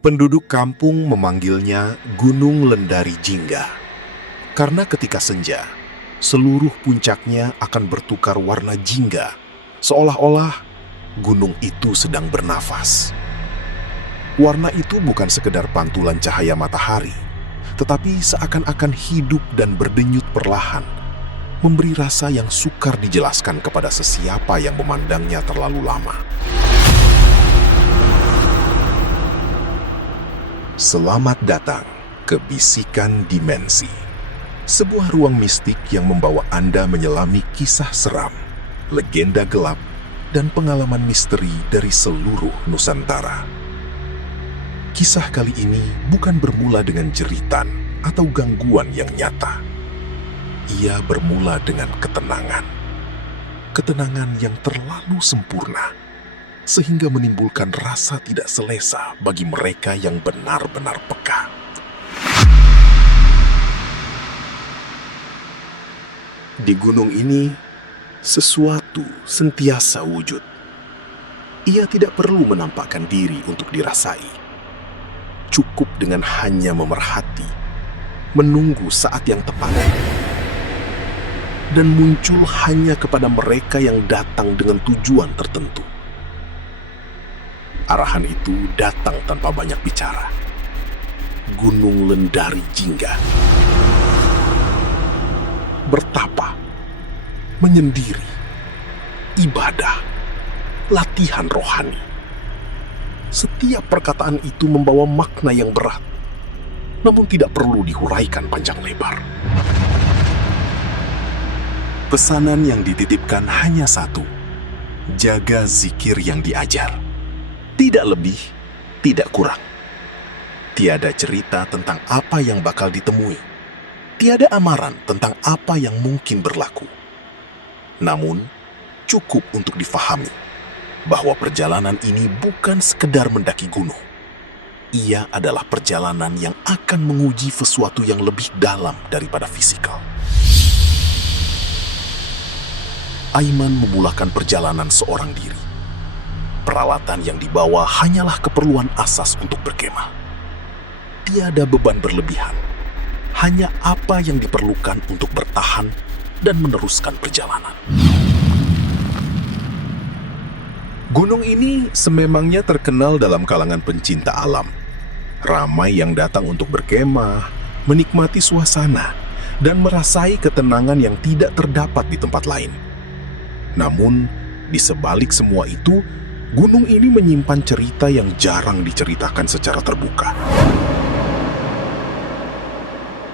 Penduduk kampung memanggilnya Gunung Lendari Jingga. Karena ketika senja, seluruh puncaknya akan bertukar warna jingga, seolah-olah gunung itu sedang bernafas. Warna itu bukan sekedar pantulan cahaya matahari, tetapi seakan-akan hidup dan berdenyut perlahan, memberi rasa yang sukar dijelaskan kepada sesiapa yang memandangnya terlalu lama. Selamat datang ke Bisikan Dimensi, sebuah ruang mistik yang membawa Anda menyelami kisah seram, legenda gelap, dan pengalaman misteri dari seluruh Nusantara. Kisah kali ini bukan bermula dengan jeritan atau gangguan yang nyata. Ia bermula dengan ketenangan. Ketenangan yang terlalu sempurna, sehingga menimbulkan rasa tidak selesa bagi mereka yang benar-benar peka. Di gunung ini, sesuatu sentiasa wujud. Ia tidak perlu menampakkan diri untuk dirasai. Cukup dengan hanya memerhati, menunggu saat yang tepat, dan muncul hanya kepada mereka yang datang dengan tujuan tertentu. Arahan itu datang tanpa banyak bicara. Gunung Lendari Jingga. Bertapa, menyendiri, ibadah, latihan rohani. Setiap perkataan itu membawa makna yang berat, namun tidak perlu dihuraikan panjang lebar. Pesanan yang dititipkan hanya satu: jaga zikir yang diajar. Tidak lebih, tidak kurang. Tiada cerita tentang apa yang bakal ditemui. Tiada amaran tentang apa yang mungkin berlaku. Namun, cukup untuk difahami bahwa perjalanan ini bukan sekedar mendaki gunung. Ia adalah perjalanan yang akan menguji sesuatu yang lebih dalam daripada fisikal. Aiman memulakan perjalanan seorang diri. Peralatan yang dibawa hanyalah keperluan asas untuk berkemah. Tiada beban berlebihan, hanya apa yang diperlukan untuk bertahan dan meneruskan perjalanan. Gunung ini sememangnya terkenal dalam kalangan pencinta alam. Ramai yang datang untuk berkemah, menikmati suasana, dan merasai ketenangan yang tidak terdapat di tempat lain. Namun, di sebalik semua itu, gunung ini menyimpan cerita yang jarang diceritakan secara terbuka.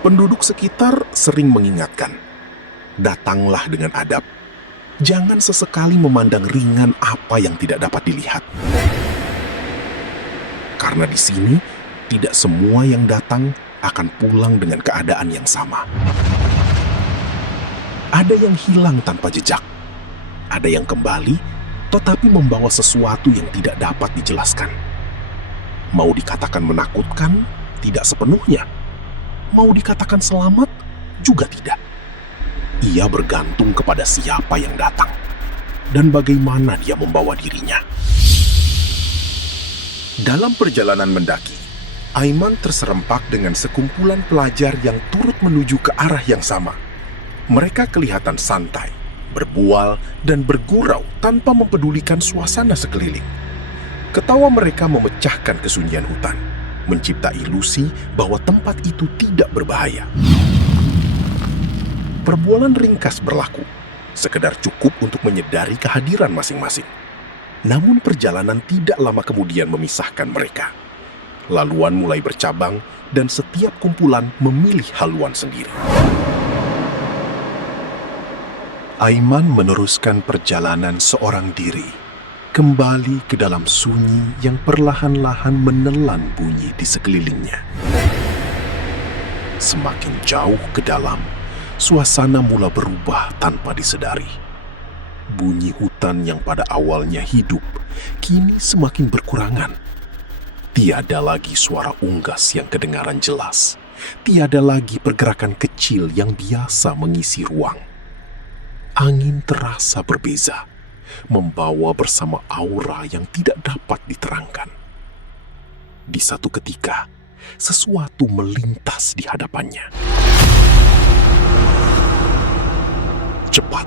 Penduduk sekitar sering mengingatkan, datanglah dengan adab. Jangan sesekali memandang ringan apa yang tidak dapat dilihat. Karena di sini, tidak semua yang datang akan pulang dengan keadaan yang sama. Ada yang hilang tanpa jejak. Ada yang kembali tetapi membawa sesuatu yang tidak dapat dijelaskan. Mau dikatakan menakutkan, tidak sepenuhnya. Mau dikatakan selamat, juga tidak. Ia bergantung kepada siapa yang datang dan bagaimana dia membawa dirinya. Dalam perjalanan mendaki, Aiman terserempak dengan sekumpulan pelajar yang turut menuju ke arah yang sama. Mereka kelihatan santai, berbual, dan bergurau tanpa mempedulikan suasana sekeliling. Ketawa mereka memecahkan kesunyian hutan, mencipta ilusi bahwa tempat itu tidak berbahaya. Perbualan ringkas berlaku, sekedar cukup untuk menyadari kehadiran masing-masing. Namun perjalanan tidak lama kemudian memisahkan mereka. Laluan mulai bercabang dan setiap kumpulan memilih haluan sendiri. Aiman meneruskan perjalanan seorang diri, kembali ke dalam sunyi yang perlahan-lahan menelan bunyi di sekelilingnya. Semakin jauh ke dalam, suasana mula berubah tanpa disedari. Bunyi hutan yang pada awalnya hidup, kini semakin berkurangan. Tiada lagi suara unggas yang kedengaran jelas. Tiada lagi pergerakan kecil yang biasa mengisi ruang. Angin terasa berbeza, membawa bersama aura yang tidak dapat diterangkan. Di satu ketika, sesuatu melintas di hadapannya. Cepat,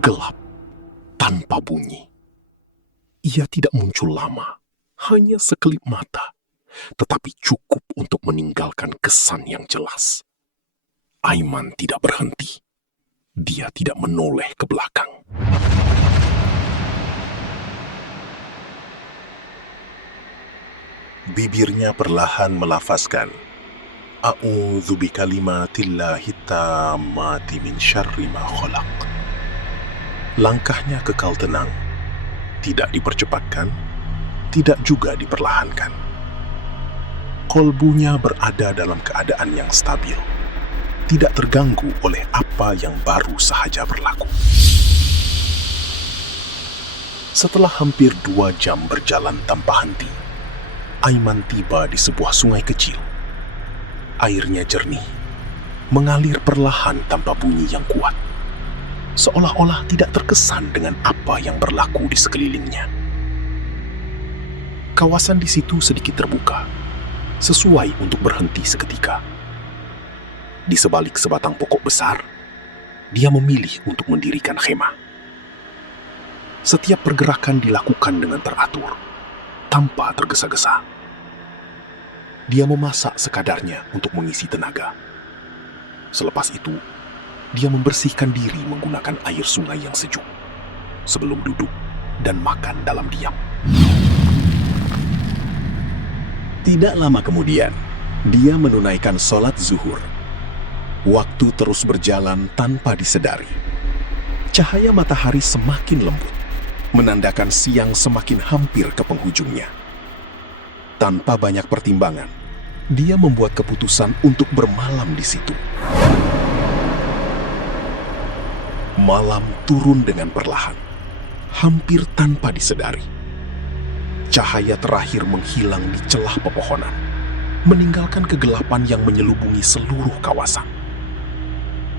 gelap, tanpa bunyi. Ia tidak muncul lama, hanya sekelip mata, tetapi cukup untuk meninggalkan kesan yang jelas. Aiman tidak berhenti. Dia tidak menoleh ke belakang. Bibirnya perlahan melafazkan, "A'udzu bikalimatillahi tammati min syarri ma khalaq." Langkahnya kekal tenang, tidak dipercepatkan, tidak juga diperlahankan. Kolbunya berada dalam keadaan yang stabil, tidak terganggu oleh apa yang baru sahaja berlaku. Setelah hampir 2 jam berjalan tanpa henti, Aiman tiba di sebuah sungai kecil. Airnya jernih, mengalir perlahan tanpa bunyi yang kuat, seolah-olah tidak terkesan dengan apa yang berlaku di sekelilingnya. Kawasan di situ sedikit terbuka, sesuai untuk berhenti seketika. Di sebalik sebatang pokok besar, dia memilih untuk mendirikan khemah. Setiap pergerakan dilakukan dengan teratur, tanpa tergesa-gesa. Dia memasak sekadarnya untuk mengisi tenaga. Selepas itu, dia membersihkan diri menggunakan air sungai yang sejuk, sebelum duduk dan makan dalam diam. Tidak lama kemudian, dia menunaikan sholat zuhur. Waktu terus berjalan tanpa disedari. Cahaya matahari semakin lembut, menandakan siang semakin hampir ke penghujungnya. Tanpa banyak pertimbangan, dia membuat keputusan untuk bermalam di situ. Malam turun dengan perlahan, hampir tanpa disedari. Cahaya terakhir menghilang di celah pepohonan, meninggalkan kegelapan yang menyelubungi seluruh kawasan.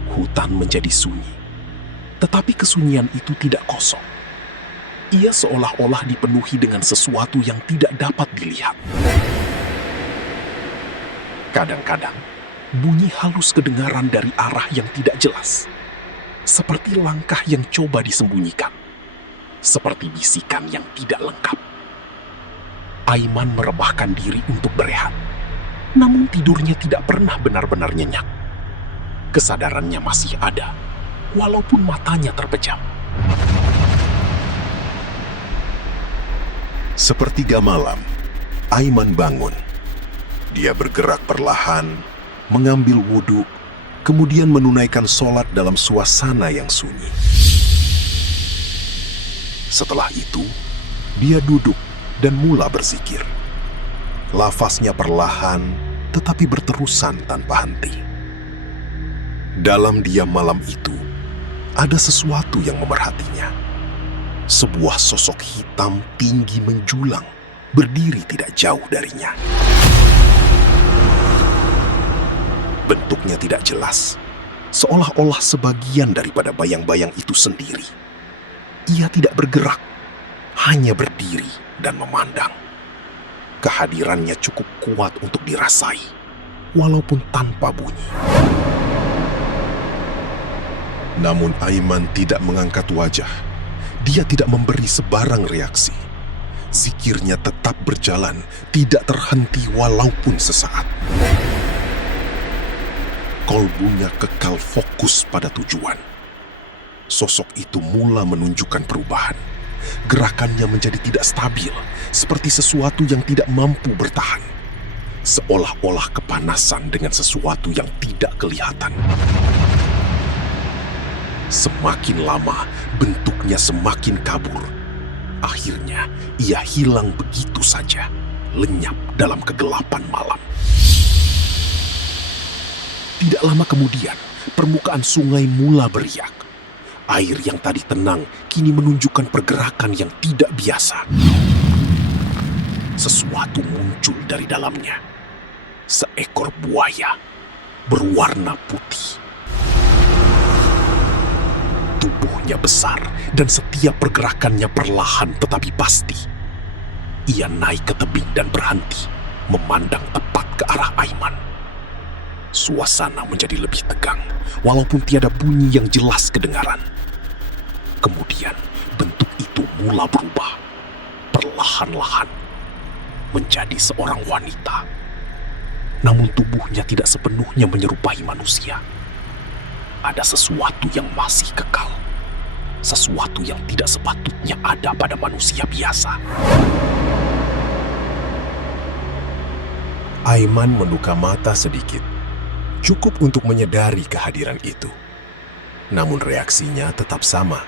Hutan menjadi sunyi, tetapi kesunyian itu tidak kosong. Ia seolah-olah dipenuhi dengan sesuatu yang tidak dapat dilihat. Kadang-kadang, bunyi halus kedengaran dari arah yang tidak jelas, seperti langkah yang coba disembunyikan, seperti bisikan yang tidak lengkap. Aiman merebahkan diri untuk berehat, namun tidurnya tidak pernah benar-benar nyenyak. Kesadarannya masih ada, walaupun matanya terpejam. Sepertiga malam, Aiman bangun. Dia bergerak perlahan, mengambil wudhu, kemudian menunaikan sholat dalam suasana yang sunyi. Setelah itu, dia duduk dan mula berzikir. Lafaznya perlahan, tetapi berterusan tanpa henti. Dalam diam malam itu, ada sesuatu yang memerhatinya. Sebuah sosok hitam tinggi menjulang, berdiri tidak jauh darinya. Bentuknya tidak jelas, seolah-olah sebagian daripada bayang-bayang itu sendiri. Ia tidak bergerak, hanya berdiri dan memandang. Kehadirannya cukup kuat untuk dirasai, walaupun tanpa bunyi. Namun Aiman tidak mengangkat wajah. Dia tidak memberi sebarang reaksi. Zikirnya tetap berjalan, tidak terhenti walaupun sesaat. Kolbunya kekal fokus pada tujuan. Sosok itu mula menunjukkan perubahan. Gerakannya menjadi tidak stabil, seperti sesuatu yang tidak mampu bertahan. Seolah-olah kepanasan dengan sesuatu yang tidak kelihatan. Semakin lama, bentuknya semakin kabur. Akhirnya, ia hilang begitu saja, lenyap dalam kegelapan malam. Tidak lama kemudian, permukaan sungai mula beriak. Air yang tadi tenang kini menunjukkan pergerakan yang tidak biasa. Sesuatu muncul dari dalamnya. Seekor buaya berwarna putih. Tubuhnya besar dan setiap pergerakannya perlahan tetapi pasti. Ia naik ke tebing dan berhenti, memandang tepat ke arah Aiman. Suasana menjadi lebih tegang, walaupun tiada bunyi yang jelas kedengaran. Kemudian bentuk itu mula berubah, perlahan-lahan menjadi seorang wanita. Namun tubuhnya tidak sepenuhnya menyerupai manusia. Ada sesuatu yang masih kekal, sesuatu yang tidak sepatutnya ada pada manusia biasa. Aiman membuka mata sedikit, cukup untuk menyadari kehadiran itu. Namun reaksinya tetap sama.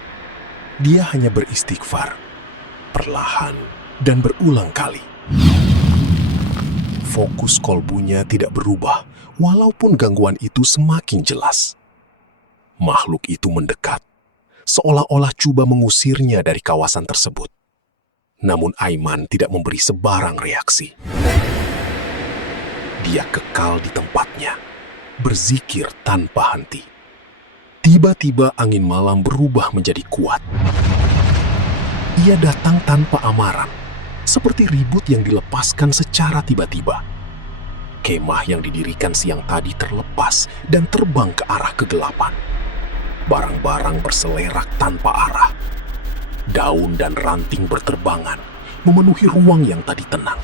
Dia hanya beristighfar, perlahan dan berulang kali. Fokus kolbunya tidak berubah, walaupun gangguan itu semakin jelas. Makhluk itu mendekat, seolah-olah coba mengusirnya dari kawasan tersebut. Namun Aiman tidak memberi sebarang reaksi. Dia kekal di tempatnya, berzikir tanpa henti. Tiba-tiba angin malam berubah menjadi kuat. Ia datang tanpa amaran, seperti ribut yang dilepaskan secara tiba-tiba. Kemah yang didirikan siang tadi terlepas dan terbang ke arah kegelapan. Barang-barang berselerak tanpa arah. Daun dan ranting berterbangan, memenuhi ruang yang tadi tenang.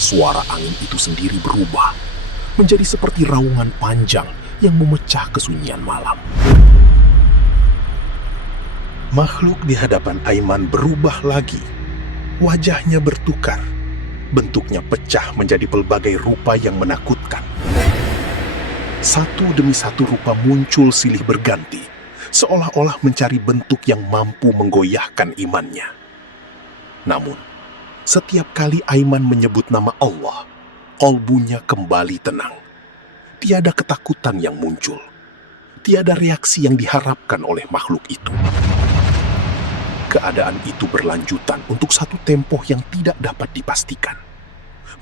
Suara angin itu sendiri berubah, menjadi seperti raungan panjang yang memecah kesunyian malam. Makhluk di hadapan Aiman berubah lagi. Wajahnya bertukar. Bentuknya pecah menjadi pelbagai rupa yang menakutkan. Satu demi satu rupa muncul silih berganti, seolah-olah mencari bentuk yang mampu menggoyahkan imannya. Namun, setiap kali Aiman menyebut nama Allah, kolbunya kembali tenang. Tiada ketakutan yang muncul. Tiada reaksi yang diharapkan oleh makhluk itu. Keadaan itu berlanjutan untuk satu tempoh yang tidak dapat dipastikan.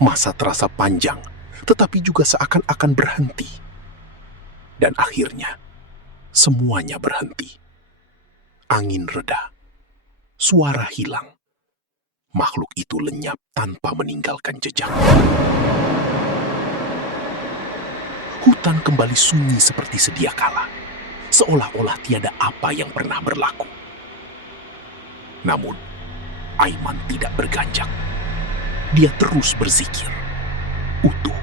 Masa terasa panjang, tetapi juga seakan-akan berhenti. Dan akhirnya, semuanya berhenti. Angin reda. Suara hilang. Makhluk itu lenyap tanpa meninggalkan jejak. Hutan kembali sunyi seperti sedia kala, seolah-olah tiada apa yang pernah berlaku. Namun, Aiman tidak berganjak. Dia terus berzikir, utuh,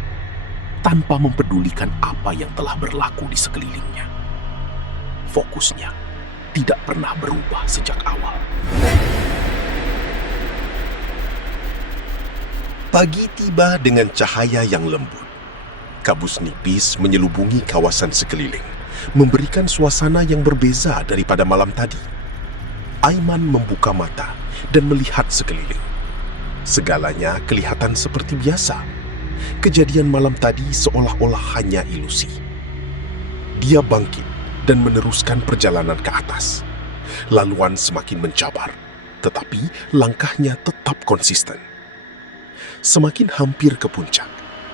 tanpa mempedulikan apa yang telah berlaku di sekelilingnya. Fokusnya tidak pernah berubah sejak awal. Pagi tiba dengan cahaya yang lembut. Kabut nipis menyelubungi kawasan sekeliling, memberikan suasana yang berbeza daripada malam tadi. Aiman membuka mata dan melihat sekeliling. Segalanya kelihatan seperti biasa. Kejadian malam tadi seolah-olah hanya ilusi. Dia bangkit dan meneruskan perjalanan ke atas. Laluan semakin mencabar, tetapi langkahnya tetap konsisten. Semakin hampir ke puncak,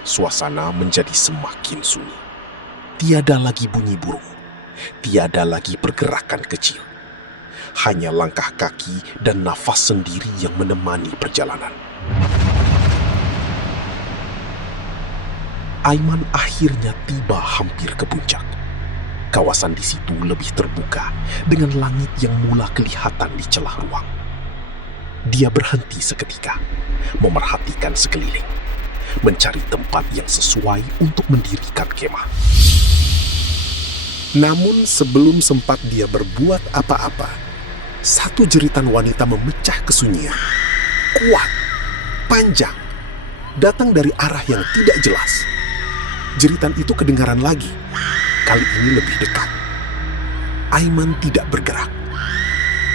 suasana menjadi semakin sunyi. Tiada lagi bunyi burung, tiada lagi pergerakan kecil. Hanya langkah kaki dan nafas sendiri yang menemani perjalanan. Aiman akhirnya tiba hampir ke puncak. Kawasan di situ lebih terbuka dengan langit yang mula kelihatan di celah ruang. Dia berhenti seketika, memerhatikan sekeliling, mencari tempat yang sesuai untuk mendirikan kemah. Namun sebelum sempat dia berbuat apa-apa, satu jeritan wanita memecah kesunyian. Kuat, panjang, datang dari arah yang tidak jelas. Jeritan itu kedengaran lagi, kali ini lebih dekat. Aiman tidak bergerak.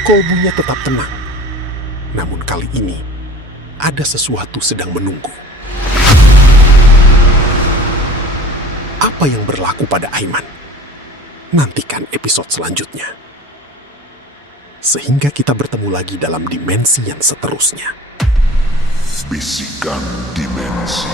Kolbunya tetap tenang. Namun kali ini, ada sesuatu sedang menunggu. Apa yang berlaku pada Aiman? Nantikan episode selanjutnya. Sehingga kita bertemu lagi dalam dimensi yang seterusnya. Bisikan Dimensi.